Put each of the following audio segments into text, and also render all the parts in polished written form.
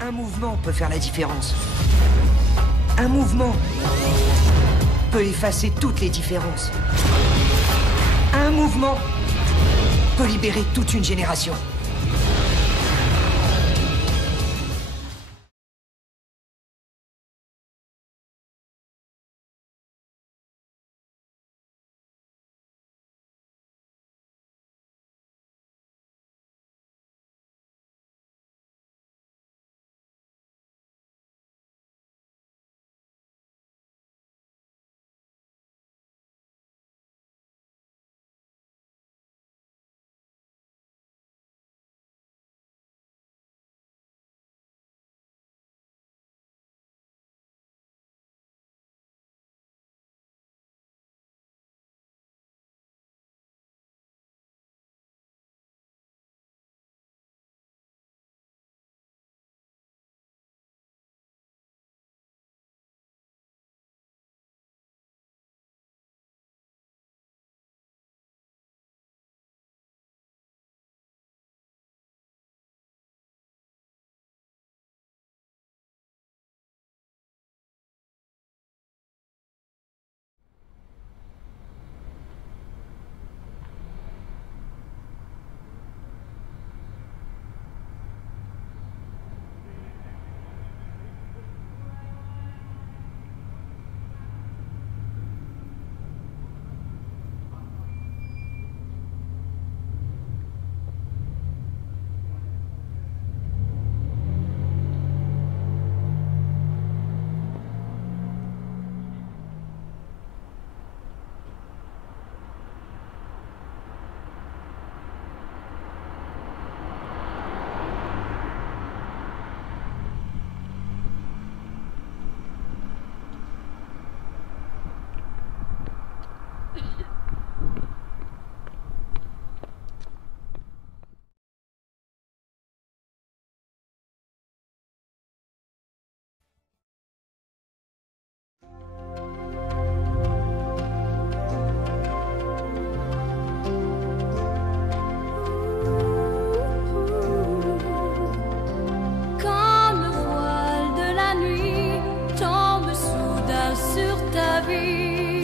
Un mouvement peut faire la différence. Un mouvement peut effacer toutes les différences. Un mouvement peut libérer toute une génération.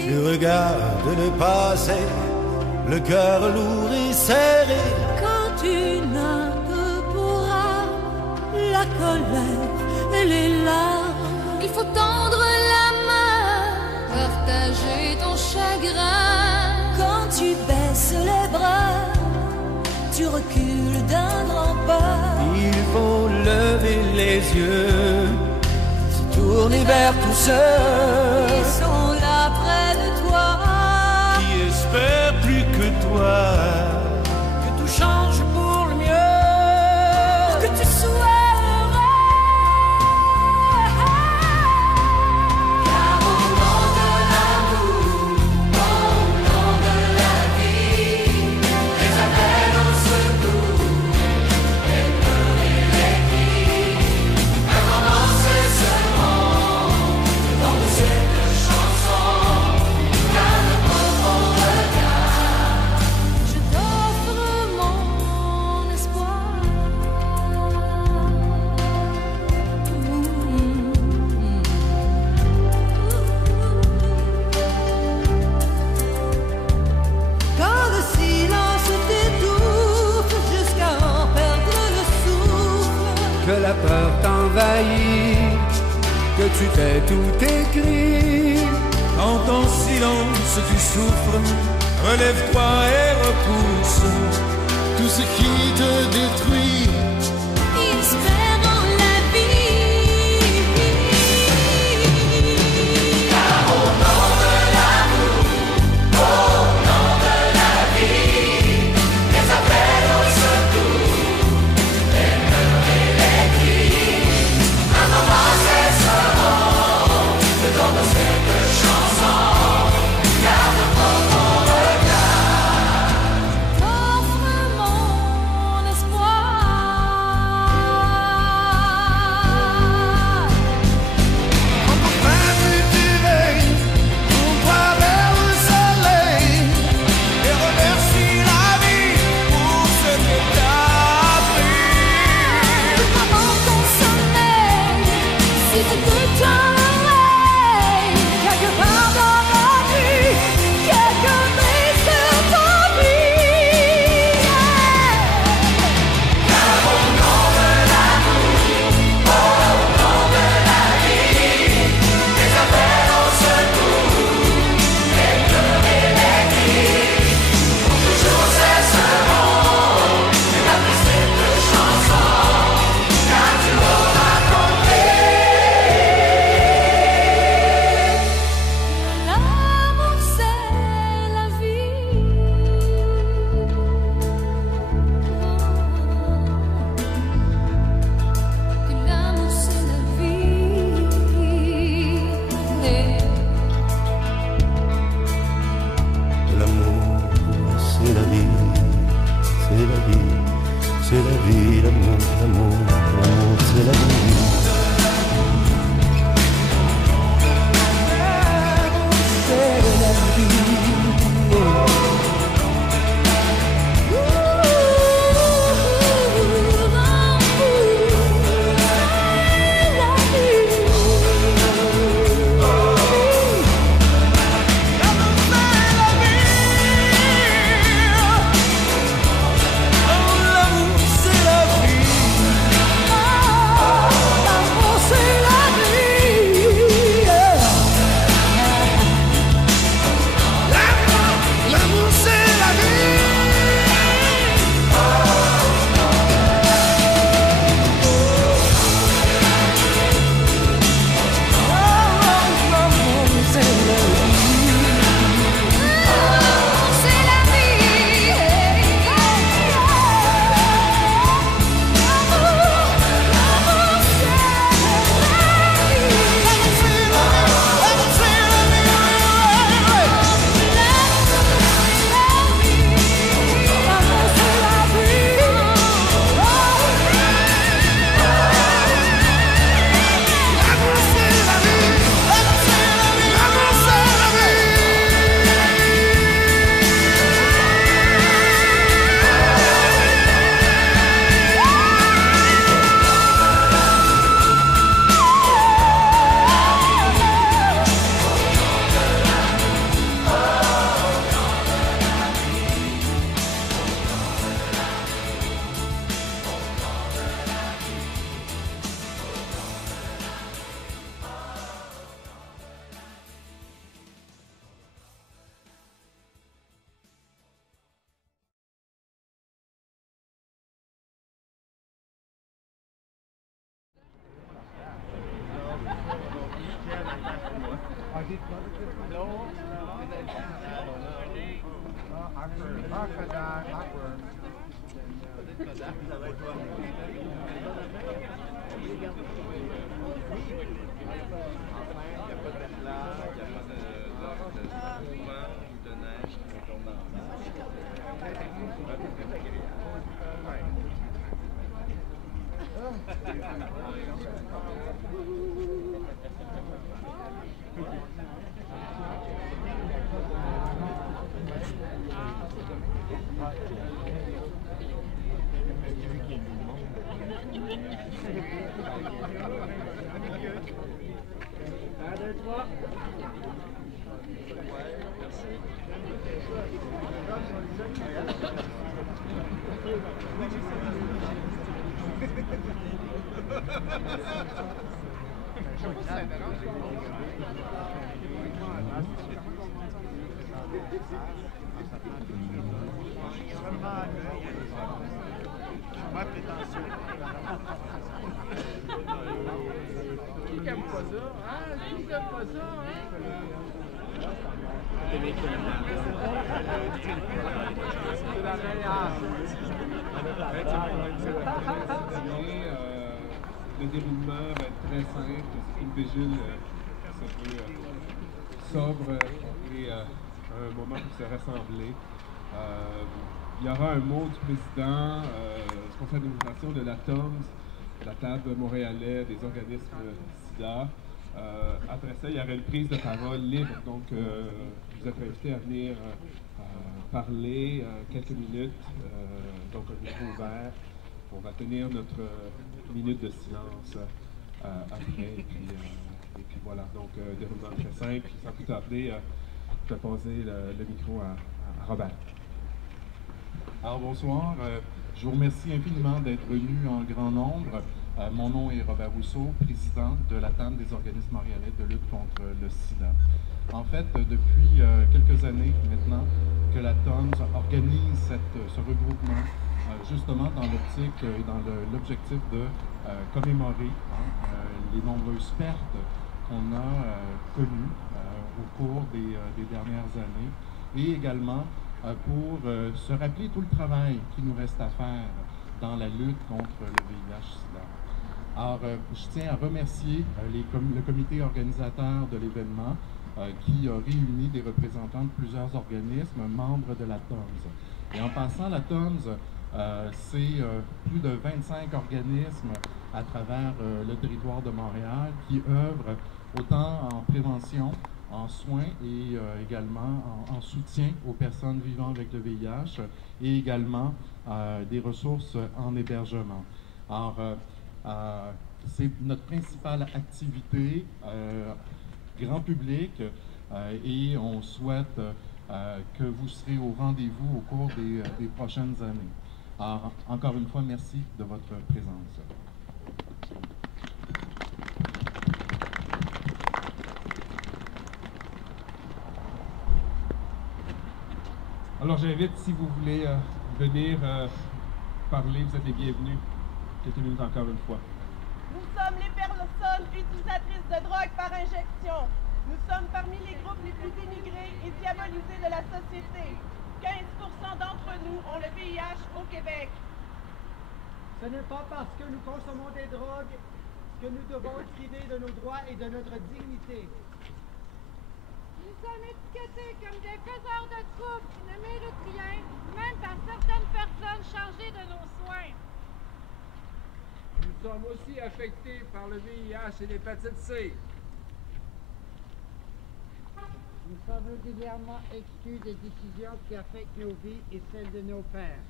Tu regardes le passé, le cœur lourd et serré. Quand tu n'as que pour âme la colère et les larmes, il faut tendre la main, partager ton chagrin. Quand tu baisses les bras, tu recules d'un grand pas. Il faut lever les yeux, se tourner vers tous ceux Ils sont là près de toi, qui espèrent plus que toi que tout change pour le mieux, que tu sois heureux. Car au nom de l'amour, au nom de la vie, les appels au secours, les pleurs et les cris, recommencer ce monde dans de cette chanson. Garde mon regard, je t'offre mon espoir. Quand le silence t'étouffe jusqu'à en perdre le souffle, que la peur t'envahit, que tu fais tout écrit. En ton silence tu souffres, relève-toi et repousse tout ce qui te détruit. espère en la vie. Car au nom de l'amour, au nom de la vie, les appels au secours, les pleurs et les cris, un moment cesseront de dans cette chanson. Garde mon regard, t'offre mon espoir. l'amour, l'amour, l'amour, c'est la vie. Le déroulement va être très simple, c'est une vigile qui se veut sobre et un moment pour se rassembler. Il y aura un mot du président, conseil d'administration de la TOMS, la table montréalais des organismes SIDA. Après ça, il y aura une prise de parole libre, donc vous êtes invités à venir parler quelques minutes, donc un micro ouvert. On va tenir notre minute de silence après, et puis voilà, donc déroulement très simple. Sans plus tarder, je vais poser le micro à Robert. Alors bonsoir, je vous remercie infiniment d'être venu en grand nombre. Mon nom est Robert Rousseau, président de la Table des organismes montréalais de lutte contre le sida. En fait, depuis quelques années maintenant que la TOMS organise ce regroupement justement dans l'optique et dans l'objectif de commémorer les nombreuses pertes qu'on a connues au cours des dernières années et également pour se rappeler tout le travail qu'il nous reste à faire dans la lutte contre le VIH-Sida. Alors, je tiens à remercier le comité organisateur de l'événement qui a réuni des représentants de plusieurs organismes membres de la TOMS. Et en passant, la TOMS C'est plus de 25 organismes à travers le territoire de Montréal qui œuvrent autant en prévention, en soins et également en soutien aux personnes vivant avec le VIH et également des ressources en hébergement. Alors, c'est notre principale activité grand public et on souhaite que vous serez au rendez-vous au cours des prochaines années. Alors, encore une fois, merci de votre présence. Alors j'invite, si vous voulez venir parler, vous êtes les bienvenus. Quelques minutes encore une fois. Nous sommes les personnes utilisatrices de drogue par injection. Nous sommes parmi les groupes les plus dénigrés et diabolisés de la société. 15% d'entre nous ont le VIH au Québec. Ce n'est pas parce que nous consommons des drogues que nous devons être privés de nos droits et de notre dignité. Nous sommes étiquetés comme des faiseurs de troubles qui ne méritent rien, même par certaines personnes chargées de nos soins. Nous sommes aussi affectés par le VIH et l'hépatite C. Nous sommes régulièrement exclus des décisions qui affectent nos vies et celles de nos pères.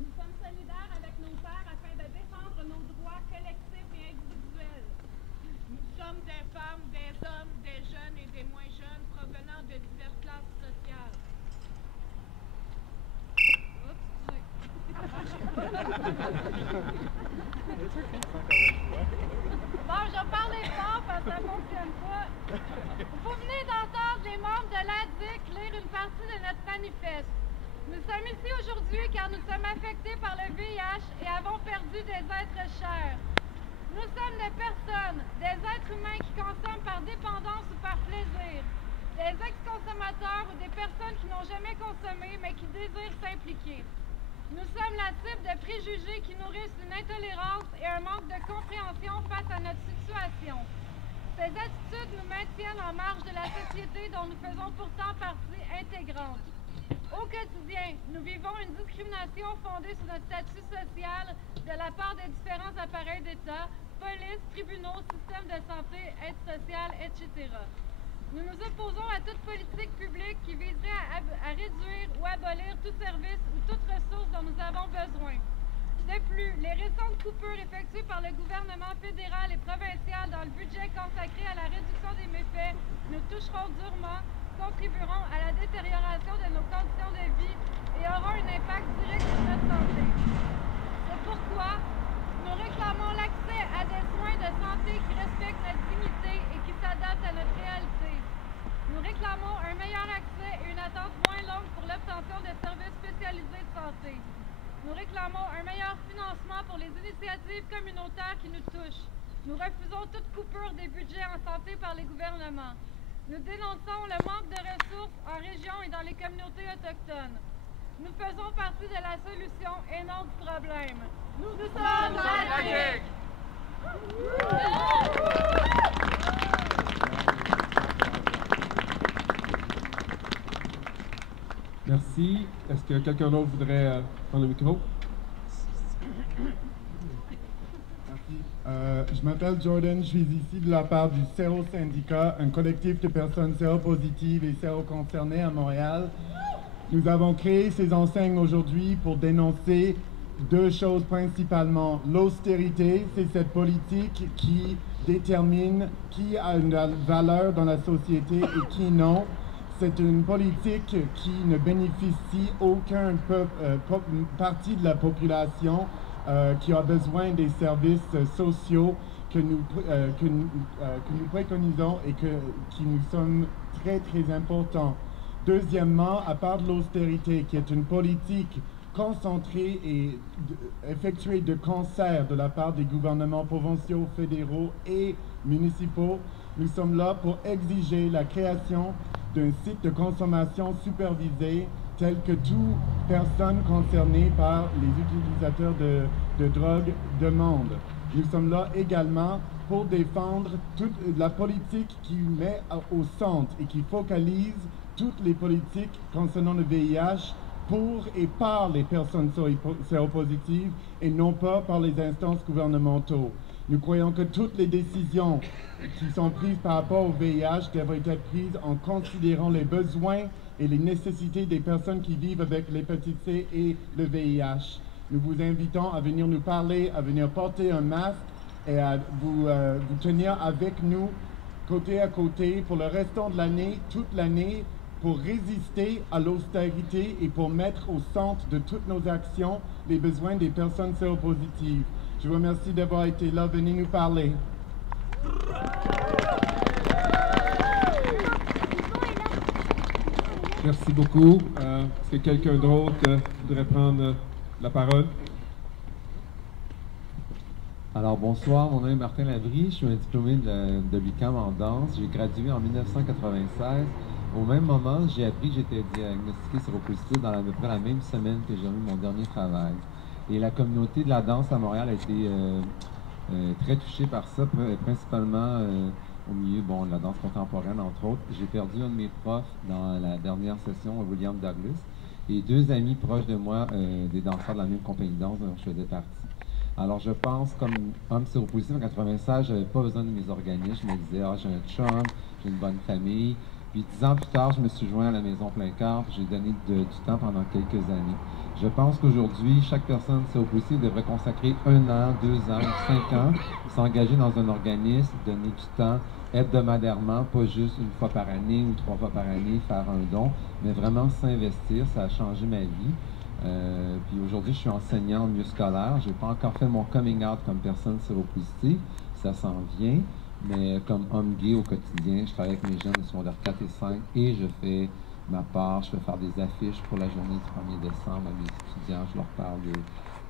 Nous sommes solidaires avec nos pères afin de défendre nos droits collectifs et individuels. Nous sommes des femmes, des hommes, des jeunes et des moins jeunes provenant de diverses classes sociales. Bon, je vais parler fort parce que ça ne fonctionne pas. Vous venez d'entendre les membres de l'ADIC lire une partie de notre manifeste. Nous sommes ici aujourd'hui car nous sommes affectés par le VIH et avons perdu des êtres chers. Nous sommes des personnes, des êtres humains qui consomment par dépendance ou par plaisir, des ex-consommateurs ou des personnes qui n'ont jamais consommé mais qui désirent s'impliquer. Nous sommes la cible de préjugés qui nourrissent une intolérance et un manque de compréhension face à notre situation. Ces attitudes nous maintiennent en marge de la société dont nous faisons pourtant partie intégrante. Au quotidien, nous vivons une discrimination fondée sur notre statut social de la part des différents appareils d'État, police, tribunaux, système de santé, aide sociale, etc. Nous nous opposons à toute politique publique qui viserait à réduire ou abolir tout service ou toute ressource dont nous avons besoin. De plus, les récentes coupures effectuées par le gouvernement fédéral et provincial dans le budget consacré à la réduction des méfaits nous toucheront durement, contribueront à la détérioration de nos conditions de vie et auront un impact direct sur notre santé. C'est pourquoi nous réclamons l'accès à des soins de santé qui respectent notre dignité et qui s'adaptent à notre réalité. Nous réclamons un meilleur accès et une attente moins longue pour l'obtention de services spécialisés de santé. Nous réclamons un meilleur financement pour les initiatives communautaires qui nous touchent. Nous refusons toute coupure des budgets en santé par les gouvernements. Nous dénonçons le manque de ressources en région et dans les communautés autochtones. Nous faisons partie de la solution et non du problème. Nous sommes la DIC! Merci. Est-ce que quelqu'un d'autre voudrait prendre le micro? Merci. Je m'appelle Jordan, je suis ici de la part du Séro Syndicat, un collectif de personnes séropositives et séroconcernées à Montréal. Nous avons créé ces enseignes aujourd'hui pour dénoncer deux choses principalement. L'austérité, c'est cette politique qui détermine qui a une valeur dans la société et qui non. C'est une politique qui ne bénéficie aucune partie de la population qui a besoin des services sociaux que nous préconisons et qui nous sommes très très importants. Deuxièmement, à part de l'austérité, qui est une politique concentrée et effectuée de concert de la part des gouvernements provinciaux, fédéraux et municipaux, nous sommes là pour exiger la création d'un site de consommation supervisé tel que toute personne concernée par les utilisateurs de drogue demande. Nous sommes là également pour défendre toute la politique qui met au centre et qui focalise toutes les politiques concernant le VIH pour et par les personnes séropositives et non pas par les instances gouvernementaux. Nous croyons que toutes les décisions qui sont prises par rapport au VIH devraient être prises en considérant les besoins et les nécessités des personnes qui vivent avec l'hépatite C et le VIH. Nous vous invitons à venir nous parler, à venir porter un masque et à vous tenir avec nous côté à côté pour le restant de l'année, toute l'année, pour résister à l'austérité et pour mettre au centre de toutes nos actions les besoins des personnes séropositives. Je vous remercie d'avoir été là. Venez nous parler. Merci beaucoup. Est-ce que quelqu'un d'autre voudrait prendre la parole? Alors bonsoir, mon nom est Martin Labrie, je suis un diplômé de l'UQAM en danse. J'ai gradué en 1996. Au même moment, j'ai appris que j'étais diagnostiqué séropositif dans à peu près la même semaine que j'ai eu mon dernier travail. Et la communauté de la danse à Montréal a été très touchée par ça, principalement au milieu de la danse contemporaine, entre autres. J'ai perdu un de mes profs dans la dernière session, William Douglas, et 2 amis proches de moi, des danseurs de la même compagnie de danse dont je faisais partie. Alors je pense, comme homme séropositif en 96, je n'avais pas besoin de mes organismes. Je me disais, j'ai un chum, j'ai une bonne famille. Puis 10 ans plus tard, je me suis joint à la Maison Plein Cœur, j'ai donné du temps pendant quelques années. Je pense qu'aujourd'hui, chaque personne séropositive devrait consacrer 1 an, 2 ans, 5 ans, s'engager dans un organisme, donner du temps hebdomadairement, pas juste 1 fois par année ou 3 fois par année, faire un don, mais vraiment s'investir. Ça a changé ma vie. Puis aujourd'hui, je suis enseignant en milieu scolaire. Je n'ai pas encore fait mon coming out comme personne séropositive, ça s'en vient. Mais comme homme gay au quotidien, je travaille avec mes jeunes de secondaire 4 et 5 et je fais ma part. Je fais faire des affiches pour la journée du 1er décembre à mes étudiants. Je leur parle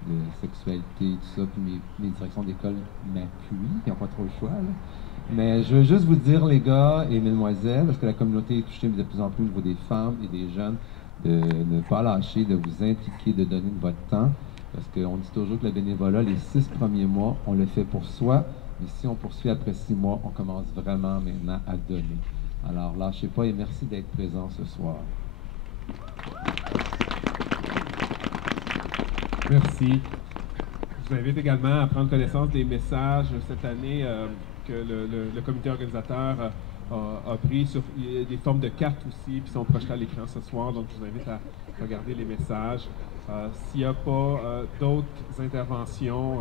de sexualité, tout ça. Puis mes directions d'école m'appuient. Ils n'ont pas trop le choix, là. Mais je veux juste vous dire, les gars et mesdemoiselles, parce que la communauté est touchée de plus en plus au niveau des femmes et des jeunes, de ne pas lâcher, de vous impliquer, de donner de votre temps. Parce qu'on dit toujours que le bénévolat, les 6 premiers mois, on le fait pour soi. Mais si on poursuit après 6 mois, on commence vraiment maintenant à donner. Alors lâchez pas et merci d'être présent ce soir. Merci. Je vous invite également à prendre connaissance des messages cette année que le comité organisateur a pris sur des formes de cartes aussi, puis sont projetées à l'écran ce soir. Donc je vous invite à regarder les messages. S'il n'y a pas d'autres interventions,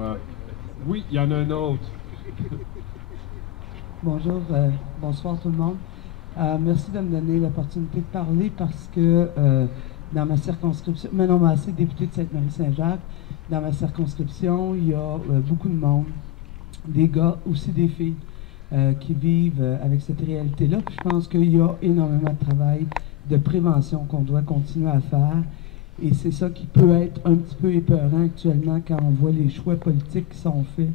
oui, il y en a un autre. Bonjour, bonsoir tout le monde. Merci de me donner l'opportunité de parler parce que dans ma circonscription, Manon Massé, députée de Sainte-Marie-Saint-Jacques, dans ma circonscription, il y a beaucoup de monde, des gars, aussi des filles, qui vivent avec cette réalité-là. Puis je pense qu'il y a énormément de travail de prévention qu'on doit continuer à faire. Et c'est ça qui peut être un petit peu épeurant actuellement quand on voit les choix politiques qui sont faits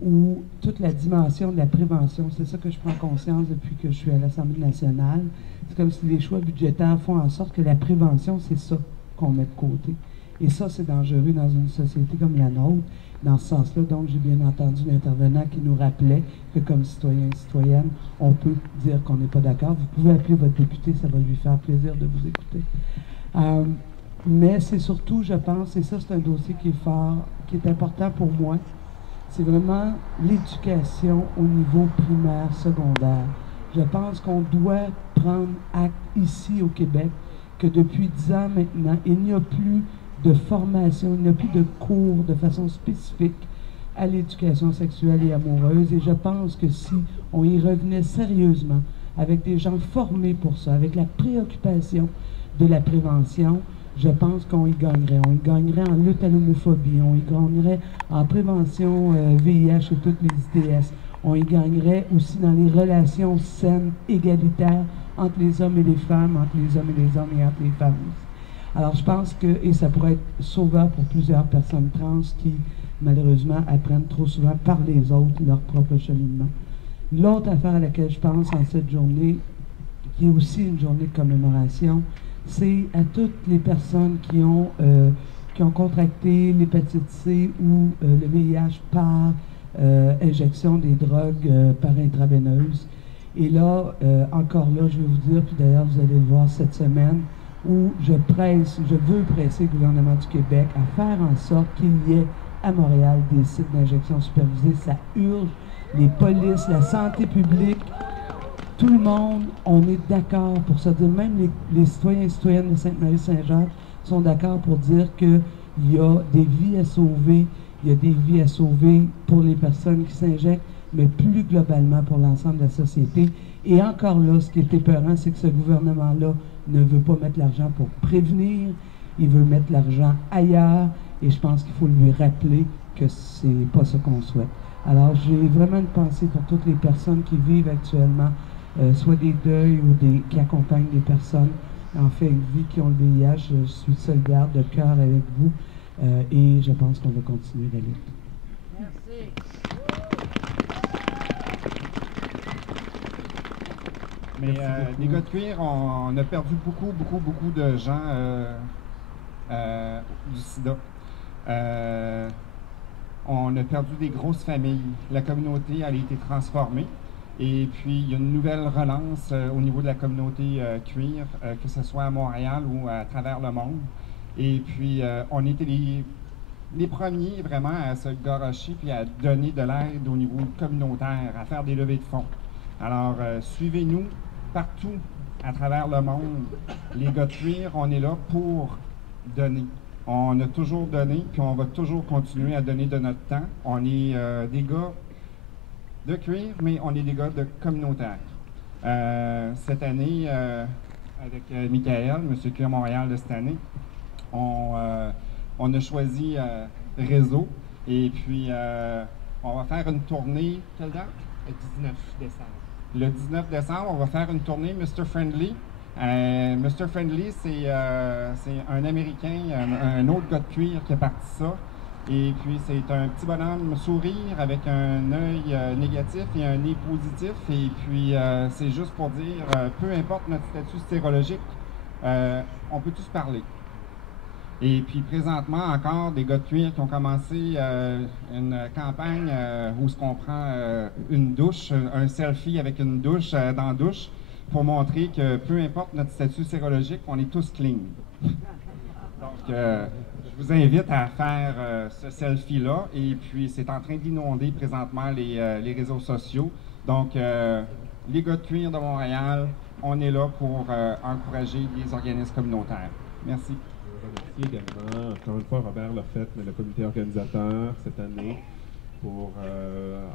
ou toute la dimension de la prévention. C'est ça que je prends conscience depuis que je suis à l'Assemblée nationale. C'est comme si les choix budgétaires font en sorte que la prévention, c'est ça qu'on met de côté. Et ça, c'est dangereux dans une société comme la nôtre. Dans ce sens-là, donc, j'ai bien entendu l'intervenant qui nous rappelait que comme citoyen et citoyenne, on peut dire qu'on n'est pas d'accord. Vous pouvez appeler votre député, ça va lui faire plaisir de vous écouter. Mais c'est surtout, je pense, et ça, c'est un dossier qui est fort, qui est important pour moi, c'est vraiment l'éducation au niveau primaire, secondaire. Je pense qu'on doit prendre acte ici au Québec que depuis 10 ans maintenant, il n'y a plus de formation, il n'y a plus de cours de façon spécifique à l'éducation sexuelle et amoureuse. Et je pense que si on y revenait sérieusement, avec des gens formés pour ça, avec la préoccupation de la prévention, je pense qu'on y gagnerait. On y gagnerait en lutte à l'homophobie, on y gagnerait en prévention VIH et toutes les ITS. On y gagnerait aussi dans les relations saines, égalitaires entre les hommes et les femmes, entre les hommes et les hommes et entre les femmes aussi. Alors je pense que, et ça pourrait être sauveur pour plusieurs personnes trans qui, malheureusement, apprennent trop souvent par les autres leur propre cheminement. L'autre affaire à laquelle je pense en cette journée, qui est aussi une journée de commémoration, c'est à toutes les personnes qui ont contracté l'hépatite C ou le VIH par injection des drogues par intraveineuse. Et là, encore là, je vais vous dire, puis d'ailleurs vous allez le voir cette semaine, où je veux presser le gouvernement du Québec à faire en sorte qu'il y ait à Montréal des sites d'injection supervisés. Ça urge. Les polices, la santé publique, tout le monde, on est d'accord pour ça. Même les citoyens et citoyennes de Sainte-Marie-Saint-Jacques sont d'accord pour dire qu'il y a des vies à sauver, il y a des vies à sauver pour les personnes qui s'injectent, mais plus globalement pour l'ensemble de la société. Et encore là, ce qui est épeurant, c'est que ce gouvernement-là ne veut pas mettre l'argent pour prévenir, il veut mettre l'argent ailleurs, et je pense qu'il faut lui rappeler que c'est pas ce qu'on souhaite. Alors, j'ai vraiment une pensée pour toutes les personnes qui vivent actuellement, soit des deuils ou qui accompagnent des personnes en fin de vie qui ont le VIH. Je suis solidaire de cœur avec vous et je pense qu'on va continuer la lutte. Merci. Mais les gars de cuir, on a perdu beaucoup de gens du sida. On a perdu des grosses familles. La communauté a été transformée. Et puis, il y a une nouvelle relance au niveau de la communauté cuir, que ce soit à Montréal ou à travers le monde. Et puis, on était les premiers vraiment à se garrocher puis à donner de l'aide au niveau communautaire, à faire des levées de fonds. Alors, suivez-nous partout à travers le monde. Les gars de cuir, on est là pour donner. On a toujours donné, puis on va toujours continuer à donner de notre temps. On est des gars de cuir, mais on est des gars de communautaire. Cette année, avec Michael, M. Cuir Montréal de cette année, on a choisi Réseau, et puis on va faire une tournée, quelle date? Le 19 décembre. Le 19 décembre, on va faire une tournée Mr. Friendly. Mr. Friendly, c'est un Américain, un autre gars de cuir qui a parti ça. Et puis, c'est un petit bonhomme sourire avec un œil négatif et un nez positif. Et puis, c'est juste pour dire, peu importe notre statut sérologique, on peut tous parler. Et puis, présentement, encore des gars de cuir qui ont commencé une campagne où on prend une douche, un selfie avec une douche dans la douche, pour montrer que peu importe notre statut sérologique, on est tous clean. Donc, je vous invite à faire ce selfie-là. Et puis, c'est en train d'inonder présentement les réseaux sociaux. Donc, les gars de cuir de Montréal, on est là pour encourager les organismes communautaires. Merci. Je remercie également, encore une fois, Robert Lafette, mais le comité organisateur cette année, pour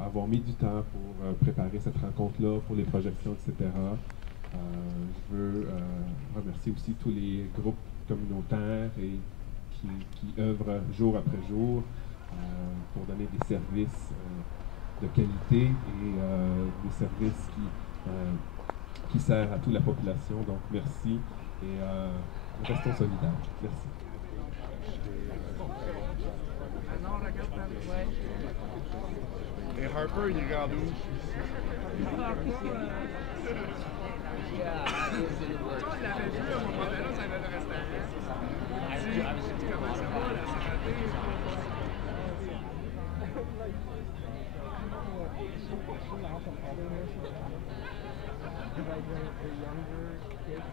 avoir mis du temps pour préparer cette rencontre-là, pour les projections, etc. Je veux remercier aussi tous les groupes communautaires et qui œuvrent jour après jour pour donner des services de qualité et des services qui servent à toute la population. Donc, merci et restons solidaires. Merci. Et Harper, il regarde où? Like the younger kids